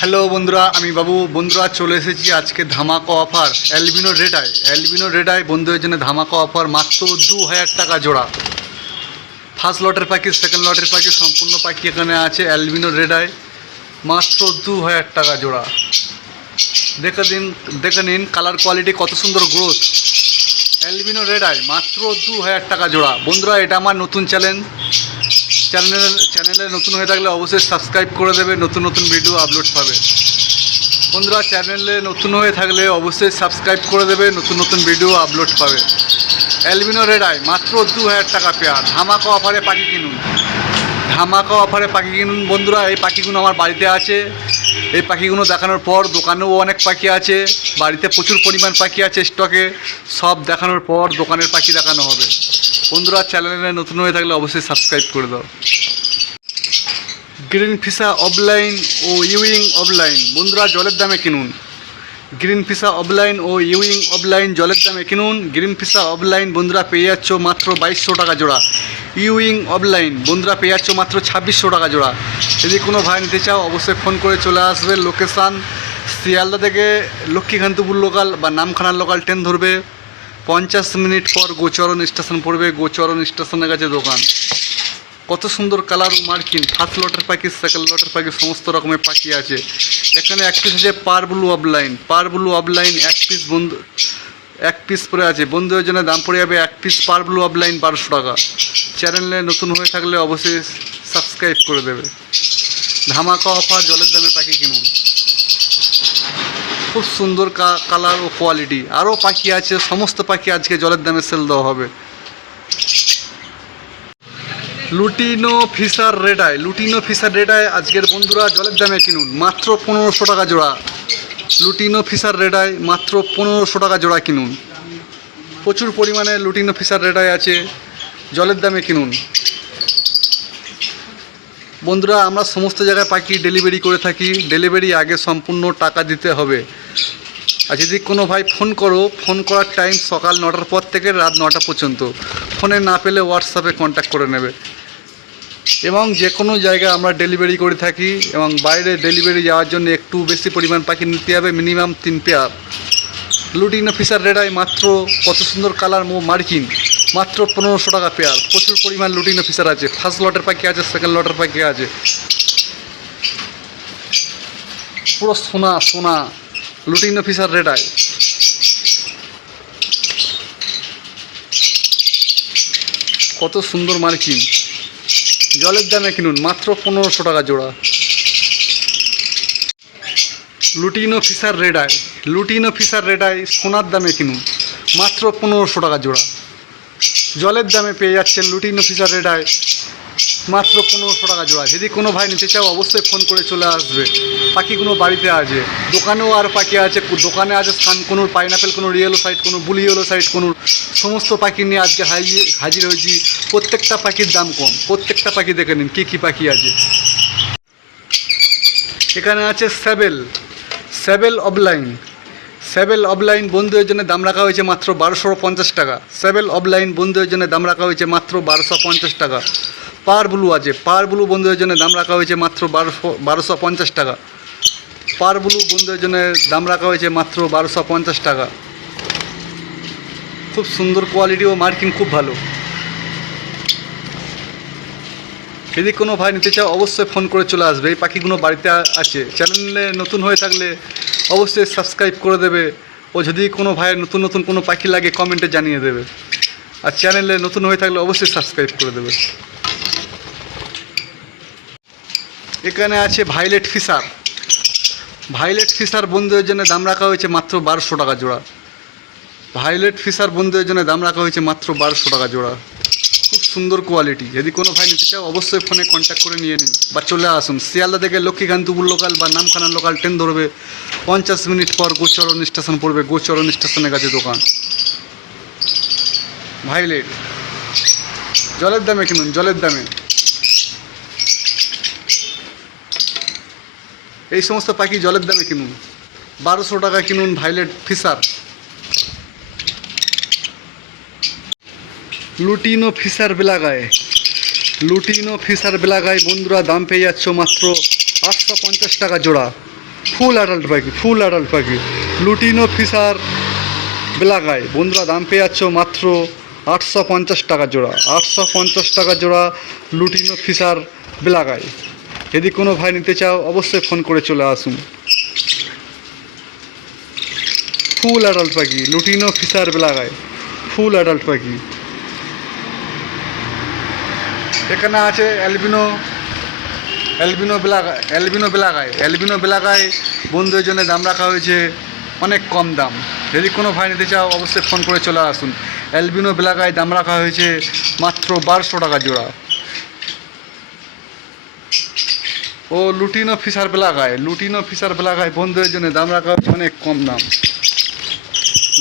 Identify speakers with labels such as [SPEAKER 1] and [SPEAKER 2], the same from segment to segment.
[SPEAKER 1] Hello বন্ধুরা, আমি বাবু। বন্ধুরা, চলে এসেছি আজকে ধামাকা offer albino red eye albino red eye বন্ধুদের জন্য ধামাকা অফার মাত্র দু হাজার টাকা জোড়া। ফার্স্ট লটের পাখি সেকেন্ড লটের পাখি সম্পূর্ণ পাখি এখানে আছে অ্যালবিনো রেডাই মাত্র দু হাজার টাকা জোড়া। দেখে দিন, দেখে নিন কালার কোয়ালিটি কত সুন্দর গ্রোথ অ্যালবিনো রেডাই মাত্র দু হাজার টাকা জোড়া। বন্ধুরা, এটা আমার নতুন চ্যালেঞ্জ চ্যানেল চ্যানেলে নতুন হয়ে থাকলে অবশ্যই সাবস্ক্রাইব করে দেবে, নতুন নতুন ভিডিও আপলোড পাবে। বন্ধুরা চ্যানেলে নতুন হয়ে থাকলে অবশ্যই সাবস্ক্রাইব করে দেবে, নতুন নতুন ভিডিও আপলোড পাবে। অ্যালবিনো রেডাই মাত্র দু হাজার টাকা পেয়ার। ধামাকা অফারে পাখি কিনুন। ধামাকা অফারে পাখি কিনুন। বন্ধুরা, এই পাখিগুলো আমার বাড়িতে আছে। এই পাখিগুলো দেখানোর পর দোকানেও অনেক পাখি আছে, বাড়িতে প্রচুর পরিমাণ পাখি আছে স্টকে সব দেখানোর পর দোকানের পাখি দেখানো হবে। বন্ধুরা চ্যানেলে নতুন হয়ে থাকলে অবশ্যই সাবস্ক্রাইব করে দাও। গ্রিন ফিসা অফলাইন ও ইউইং অফলাইন বন্ধুরা, জলের দামে কিনুন। গ্রিন ফিসা অফলাইন ও ইউইং অফলাইন জলের দামে কিনুন। গ্রিন ফিসা অফলাইন বন্ধুরা পেয়ে যাচ্ছ মাত্র বাইশশো টাকা জোড়া। ইউইং অফলাইন বন্ধুরা পেয়ে যাচ্ছ মাত্র ছাব্বিশশো টাকা জোড়া। যদি কোনো ভাই নিতে চাও, অবশ্যই ফোন করে চলে আসবে লোকেশান। শিয়ালদা থেকে লক্ষ্মীকান্তপুর লোকাল বা নামখানার লোকাল ট্রেন ধরবে। পঞ্চাশ মিনিট পর গোচরণ স্টেশন পড়বে। গোচরণ স্টেশনের কাছে দোকান। কত সুন্দর কালার মার্কিন ফার্স্ট লটের পাখি সেকেন্ড লটের পাখি, সমস্ত রকমের পাখি আছে। এখানে এক পিস আছে পার blue opaline parblue opaline এক পিস বন্ধু, এক পিস পরে আছে। বন্ধুদের জন্য দাম পড়ে যাবে এক পিস পার ব্লু অফলাইন বারোশো টাকা। চ্যানেলে নতুন হয়ে থাকলে অবশ্যই সাবস্ক্রাইব করে দেবে। ধামাকা অফার জলের দামে পাখি কিনুন। খুব সুন্দর কালার ও কোয়ালিটি আরও পাখি আছে, সমস্ত পাখি আজকে জলের দামে সেল দেওয়া হবে। Lutino fischer red eye lutino fischer red eye আজকের বন্ধুরা জলের দামে কিনুন, মাত্র পনেরোশো টাকা জোড়া। লুটিনো ফিশার রেডায় মাত্র পনেরোশো টাকা জোড়া কিনুন। প্রচুর পরিমাণে লুটিনো ফিশার রেডায় আছে, জলের দামে কিনুন। বন্ধুরা, আমরা সমস্ত জায়গায় পাখি ডেলিভারি করে থাকি, ডেলিভারি আগে সম্পূর্ণ টাকা দিতে হবে। আর যদি কোনো ভাই ফোন করো, ফোন করার টাইম সকাল নটার পর থেকে রাত নটা পর্যন্ত। ফোনে না পেলে হোয়াটসঅ্যাপে কন্ট্যাক্ট করে নেবে। এবং যে কোনো জায়গায় আমরা ডেলিভারি করে থাকি এবং বাইরে ডেলিভারি যাওয়ার জন্য একটু বেশি পরিমাণ পাখি নিতে হবে মিনিমাম তিন পেয়ার। লুটিন অফিসার রেডাই মাত্র কত সুন্দর কালার মো মার্কিন, মাত্র পনেরোশো টাকা পেয়ার। প্রচুর পরিমাণ লুটিন অফিসার আছে। ফার্স্ট লটের পাখি আছে সেকেন্ড লটের পাখি আছে। পুরো সোনা সোনা। লুটিন অফিসার রেডাই কত সুন্দর মার্কিন। জলের দামে কিনুন, মাত্র পনেরোশো টাকা জোড়া। Lutino Fischer red eye lutino Fischer red eye সোনার দামে কিনুন, মাত্র পনেরোশো টাকা জোড়া। জলের দামে পেয়ে যাচ্ছেন লুটিনো ফিসার রেডাই মাত্র পনেরোশো টাকা জোড়া। যদি কোনো ভাই নিতে চাও, অবশ্যই ফোন করে চলে আসবে। পাখিগুলো বাড়িতে আছে। দোকানেও আর পাখি আছে দোকানে আছে সান কোনো পাইনাপেল কোনো রিয়েলো সাইড কোনো বুলি ইয়েলো সাইড কোনো। সমস্ত পাখি নিয়ে আজকে হাজির হাজির হয়েছি। প্রত্যেকটা পাখির দাম কম। প্রত্যেকটা পাখি দেখে নিন, কী কী পাখি আছে। এখানে আছে স্যাবেল স্যাবেল অফলাইন স্যাবেল অফলাইন বন্ধুদের জন্য দাম রাখা হয়েছে মাত্র বারোশো পঞ্চাশ টাকা। স্যাবেল অফলাইন বন্ধুদের জন্য দাম রাখা হয়েছে মাত্র বারোশো পঞ্চাশ টাকা। পার ব্লু আছে। পার ব্লু বন্ধুদের জন্য দাম রাখা হয়েছে মাত্র বারোশো বারোশো পঞ্চাশ টাকা। পার ব্লু বন্ধুদের জন্য দাম রাখা হয়েছে মাত্র বারোশো পঞ্চাশ টাকা। খুব সুন্দর কোয়ালিটি ও মার্কিং খুব ভালো। যদি কোনো ভাই নিতে চাও অবশ্যই ফোন করে চলে আসবে। এই পাখিগুলো বাড়িতে আছে। চ্যানেলে নতুন হয়ে থাকলে অবশ্যই সাবস্ক্রাইব করে দেবে। ও যদি কোনো ভাইয়ের নতুন নতুন কোনো পাখি লাগে কমেন্টে জানিয়ে দেবে। আর চ্যানেলে নতুন হয়ে থাকলে অবশ্যই সাবস্ক্রাইব করে দেবে। এখানে আছে ভাইলেট ফিশার ভাইলেট ফিশার বন্ধুদের জন্য দাম রাখা হয়েছে মাত্র বারোশো টাকা জোড়া। ভাইলেট ফিশার বন্ধুদের জন্য দাম রাখা হয়েছে মাত্র বারোশো টাকা জোড়া। খুব সুন্দর কোয়ালিটি যদি কোনো ভাই নিতে চাও অবশ্যই ফোনে কন্ট্যাক্ট করে নিয়ে নিন। বা চলে আসুন। শিয়ালদা থেকে লক্ষ্মীকান্তপুর লোকাল বা নামখানার লোকাল ট্রেন ধরবে। পঞ্চাশ মিনিট পর গোচরণ স্টেশন পড়বে। গোচরণ স্টেশনের কাছে দোকান। ভাইলেট জলের দামে কিনুন, জলের দামে। এই সমস্ত পাখি জলের দামে কিনুন। বারোশো টাকা কিনুন ভাইলেট ফিশার। লুটিনো ফিশার বেলাগায়। লুটিনো ফিশার বেলাগায় বন্ধুরা দাম পেয়ে যাচ্ছ মাত্র আটশো পঞ্চাশ টাকা জোড়া। ফুল অ্যাডাল্ট পাখি, ফুল অ্যাডাল্ট পাখি। লুটিনো ফিসার বেলাগায়। বন্ধুরা দাম পেয়ে যাচ্ছ মাত্র আটশো পঞ্চাশ টাকা জোড়া। আটশো পঞ্চাশ টাকা জোড়া লুটিনো ফিসার বেলাগায়। যদি কোনো ভাই নিতে চাও, অবশ্যই ফোন করে চলে আসুন। ফুল অ্যাডাল্ট পাখি, লুটিনো ফিসার বেলাগায়, ফুল অ্যাডাল্ট পাখি। এখানে আছে অ্যালবিনো অ্যালবিনো বেলাগায় অ্যালবিনো বেলাগায় অ্যালবিনো বেলাগায় বন্ধুদের জন্য দাম রাখা হয়েছে অনেক কম দাম। যদি কোনো ভাই নিতে চাও, অবশ্যই ফোন করে চলে আসুন। অ্যালবিনো বেলাগায় দাম রাখা হয়েছে মাত্র বারোশো টাকা জোড়া। ও লুটিনো ফিসার বেলাগায়, লুটিনো ফিসার বেলাগায় বন্ধুদের জন্য দাম রাখা হয়েছে অনেক কম দাম।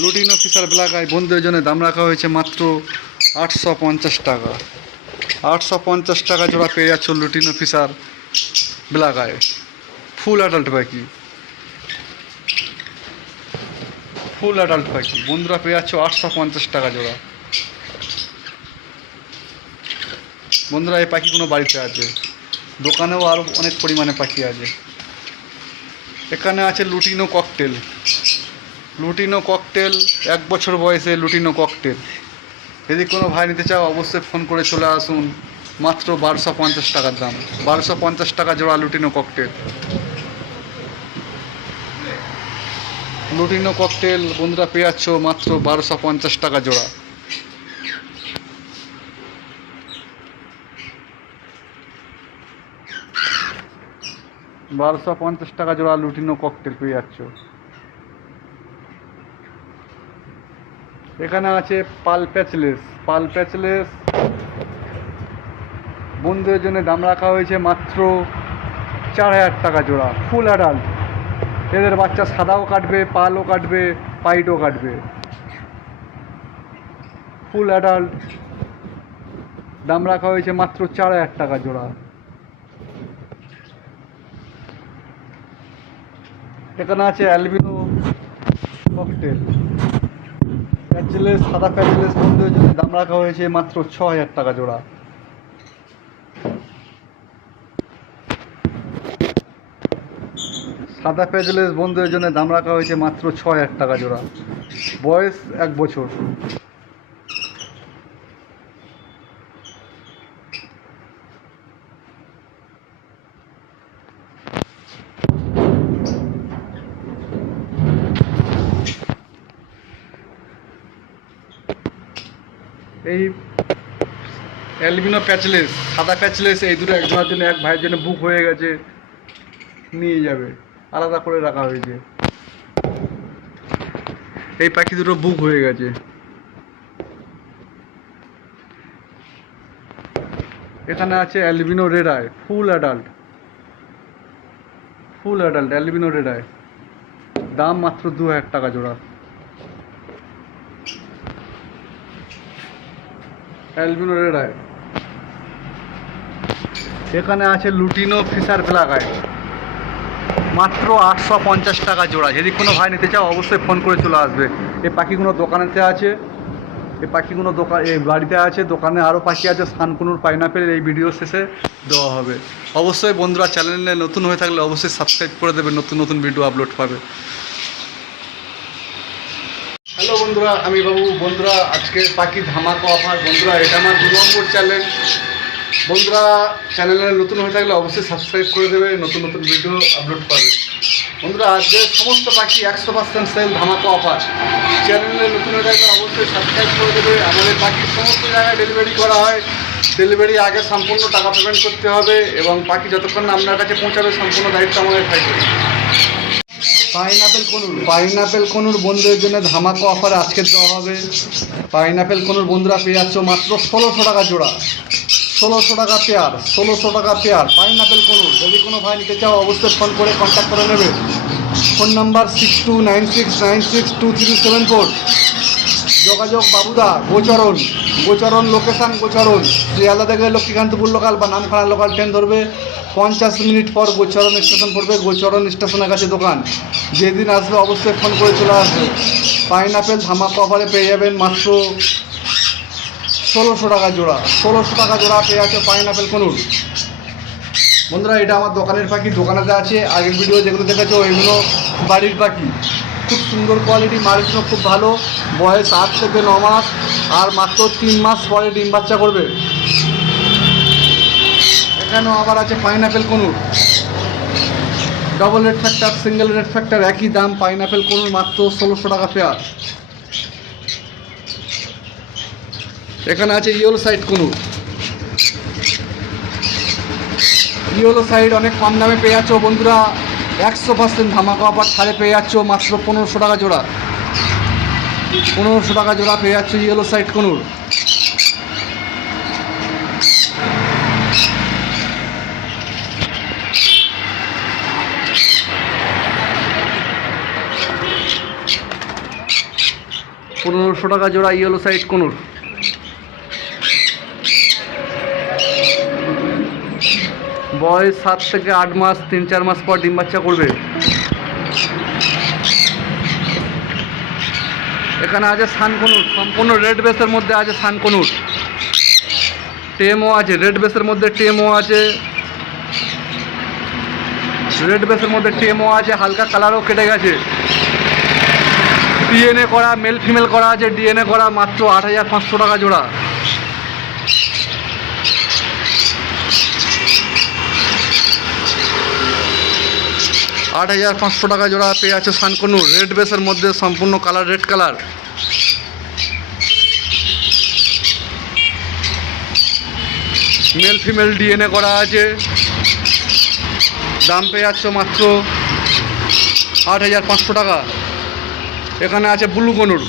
[SPEAKER 1] লুটিনো ফিসার বেলাগায় বন্ধুদের জন্য দাম রাখা হয়েছে মাত্র আটশো পঞ্চাশ টাকা। আটশো পঞ্চাশ টাকা জোড়া পেয়ে যাচ্ছ লুটিনো ফিসার বেলাগায়। ফুল অ্যাডাল্ট পাখি। ফুল অ্যাডাল্ট পাখি। বন্ধুরা পেয়ে যাচ্ছ আটশো পঞ্চাশ টাকা জোড়া। বন্ধুরা, এই পাখি কোনো বাড়িতে আছে? দোকানেও আরও অনেক পরিমাণে পাখি আছে। এখানে আছে লুটিনো ককটেল। লুটিনো ককটেল, এক বছর বয়সে লুটিনো ককটেল। যদি কোনো ভাই নিতে চাও, অবশ্যই ফোন করে চলে আসুন। মাত্র বারোশো পঞ্চাশ টাকার দাম। বারোশো পঞ্চাশ টাকা জোড়া লুটিনো ককটেল। লুটিনো ককটেল, বন্ধুরা পেয়ে যাচ্ছ মাত্র বারোশো পঞ্চাশ টাকা জোড়া। বারোশো পঞ্চাশ টাকা জোড়া লুটিনো ককটেল পেয়ে যাচ্ছ। এখানে আছে পাল প্যাচলেস। পাল প্যাচলেস বন্ধুদের জন্য দাম রাখা হয়েছে মাত্র চার হাজার টাকা জোড়া ফুল অ্যাডাল্ট এদের বাচ্চা সাদাও কাটবে, পালও কাটবে পাইটও কাটবে। ফুল অ্যাডাল্ট দাম রাখা হয়েছে মাত্র চার হাজার টাকা জোড়া। এখানে আছে অ্যালবিনো ককটেল। প্যাচলেস সাদা প্যাচলেস বন্ধুদের জন্য দাম রাখা হয়েছে মাত্র ছ হাজার টাকা জোড়া। সাদা প্যাচলেস বন্ধুদের জন্য দাম রাখা হয়েছে মাত্র ছ হাজার টাকা জোড়া। বয়স এক বছর। এই অ্যালবিনো প্যাচলেস, সাদা প্যাচলেস, এই দুটো একজনের জন্য, এক ভাইয়ের জন্য বুক হয়ে গেছে, নিয়ে যাবে। আলাদা করে রাখা হয়েছে। এই পাখি দুটো বুক হয়ে গেছে। এখানে আছে albino red eye full adult full adult albino red eye দাম মাত্র দু হাজার টাকা জোড়া। অ্যালবিনো রেড আই এখানে আছে লুটিনো ফিশার ফেলাগায় মাত্র আটশো পঞ্চাশ টাকা জোড়া। যদি কোনো ভাই নিতে চাও, অবশ্যই ফোন করে চলে আসবে। এই পাখিগুলো দোকানেতে আছে। এই পাখিগুলো দোকান এই বাড়িতে আছে। দোকানে আরও পাখি আছে। সানকুনুর পাইনাপেল এই ভিডিও শেষে দেওয়া হবে। অবশ্যই বন্ধুরা চ্যানেলে নতুন হয়ে থাকলে অবশ্যই সাবস্ক্রাইব করে দেবে। নতুন নতুন ভিডিও আপলোড পাবে। বন্ধুরা, আমি বাবু, বন্ধুরা, আজকে পাখি ধামাকা অফার। বন্ধুরা, এটা আমার দু নম্বর চ্যানেল বন্ধুরা চ্যানেলে নতুন হয়ে থাকলে অবশ্যই সাবস্ক্রাইব করে দেবে, নতুন নতুন ভিডিও আপলোড পাবে বন্ধুরা, আজকে সমস্ত পাখি একশো পার্সেন্ট সেল ধামাকা অফার চ্যানেলে নতুন হয়ে থাকলে অবশ্যই সাবস্ক্রাইব করে দেবে। আমাদের পাখি সমস্ত জায়গায় ডেলিভারি করা হয়। ডেলিভারি আগে সম্পূর্ণ টাকা পেমেন্ট করতে হবে এবং পাখি যতক্ষণ আপনার কাছে পৌঁছাবে, সম্পূর্ণ দায়িত্ব আমাদের থাকবে। Pineapple conure. পাইনাপেল কনুর বন্ধুদের জন্য ধামাকা অফার আজকে দেওয়া হবে। পাইনাপেল কনুর বন্ধুরা পেয়ে যাচ্ছ মাত্র ষোলোশো টাকা জোড়া। ষোলোশো টাকা পেয়ার, ষোলোশো টাকা পেয়ার, পাইনাপেল কনুর। যদি কোনো ভাই নিতে চাও, অবশ্যই ফোন করে কন্ট্যাক্ট করে নেবে। Phone number six two nine six nine six two three seven four যোগাযোগ বাবুদা, গোচরণ গোচরণ লোকেশান গোচরণ। শিয়ালদা থেকে লক্ষ্মীকান্তপুর লোকাল বা নামখানা লোকাল ট্রেন ধরবে। পঞ্চাশ মিনিট পর গোচরণ স্টেশন পড়বে, গোচরণ স্টেশনের কাছে দোকান। যেদিন আসবে অবশ্যই ফোন করে চলে আসবে। পাইনাপেল ধামাকা অফারে পেয়ে যাবেন মাত্র ষোলোশো টাকা জোড়া। ষোলোশো টাকা জোড়া পেয়ে আছে পাইনাপেল কনুর। বন্ধুরা, এটা আমার দোকানের পাখি, দোকানেতে আছে। আগের ভিডিও যেগুলো দেখেছ, এগুলো বাড়ির পাখি। খুব সুন্দর কোয়ালিটি মার্কিংও খুব ভালো। বয়স আট থেকে ন মাস, আর মাত্র তিন মাস পরে ডিম বাচ্চা করবে। এখানেও আবার আছে pineapple conure. Double red factor single red factor একই দাম পাইনাপেল কনুর মাত্র ষোলোশো টাকা পেয়ার এখানে আছে yellow side conure. Yellow side অনেক কম দামে পেয়ে যাচ্ছ বন্ধুরা। একশো পার্সেন্ট ধামাকা অফার ছাড়ে পেয়ে যাচ্ছ মাত্র পনেরোশো টাকা জোড়া। পনেরোশো টাকা জোড়া পেয়ে যাচ্ছ ইয়েলো সাইড কনুর। পনেরোশো টাকা জোড়া ইয়েলো সাইড কনুর। বয়স সাত থেকে আট মাস, তিন, চার মাস পর ডিম বাচ্চা করবে। এখানে আছে সানকনুর, সম্পূর্ণ রেড বেসের মধ্যে আছে সানকনুর। টেমও আছে, রেড বেসের মধ্যে টেমও আছে। রেড বেসের মধ্যে টেমও আছে, হালকা কালারও কেটে গেছে। ডিএনএ করা, মেল ফিমেল করা আছে, ডিএনএ করা মাত্র আট হাজার পাঁচশো টাকা জোড়া। আট হাজার পাঁচশো টাকা জোড়া পেয়ে আছে সানকনু রেড বেসের মধ্যে সম্পূর্ণ colour red colour male female DNA করা আছে। দাম পেয়ে যাচ্ছ মাত্র আট হাজার পাঁচশো টাকা। এখানে আছে blue conure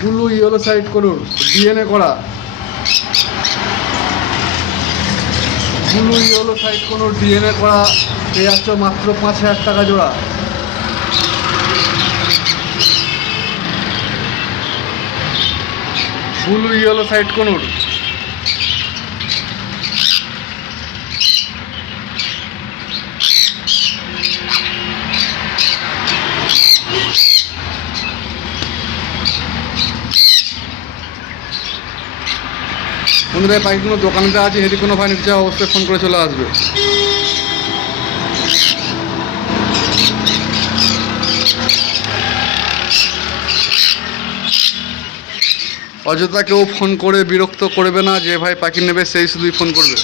[SPEAKER 1] blue yellow side conure DNA করা। ব্লু ইয়েলো সাইড কোনো ডিএনএ করা, এই আসছে মাত্র পাঁচ হাজার টাকা জোড়া। Blue yellow side conure. বন্ধুরা পাখি কোনো দোকানটা আছে, যদি কোনো ফার্নিচার অবশ্যই ফোন করে চলে আসবে। অযথা কেউ ফোন করে বিরক্ত করবে না, যে ভাই পাখি নেবে, সেই শুধুই ফোন করবে।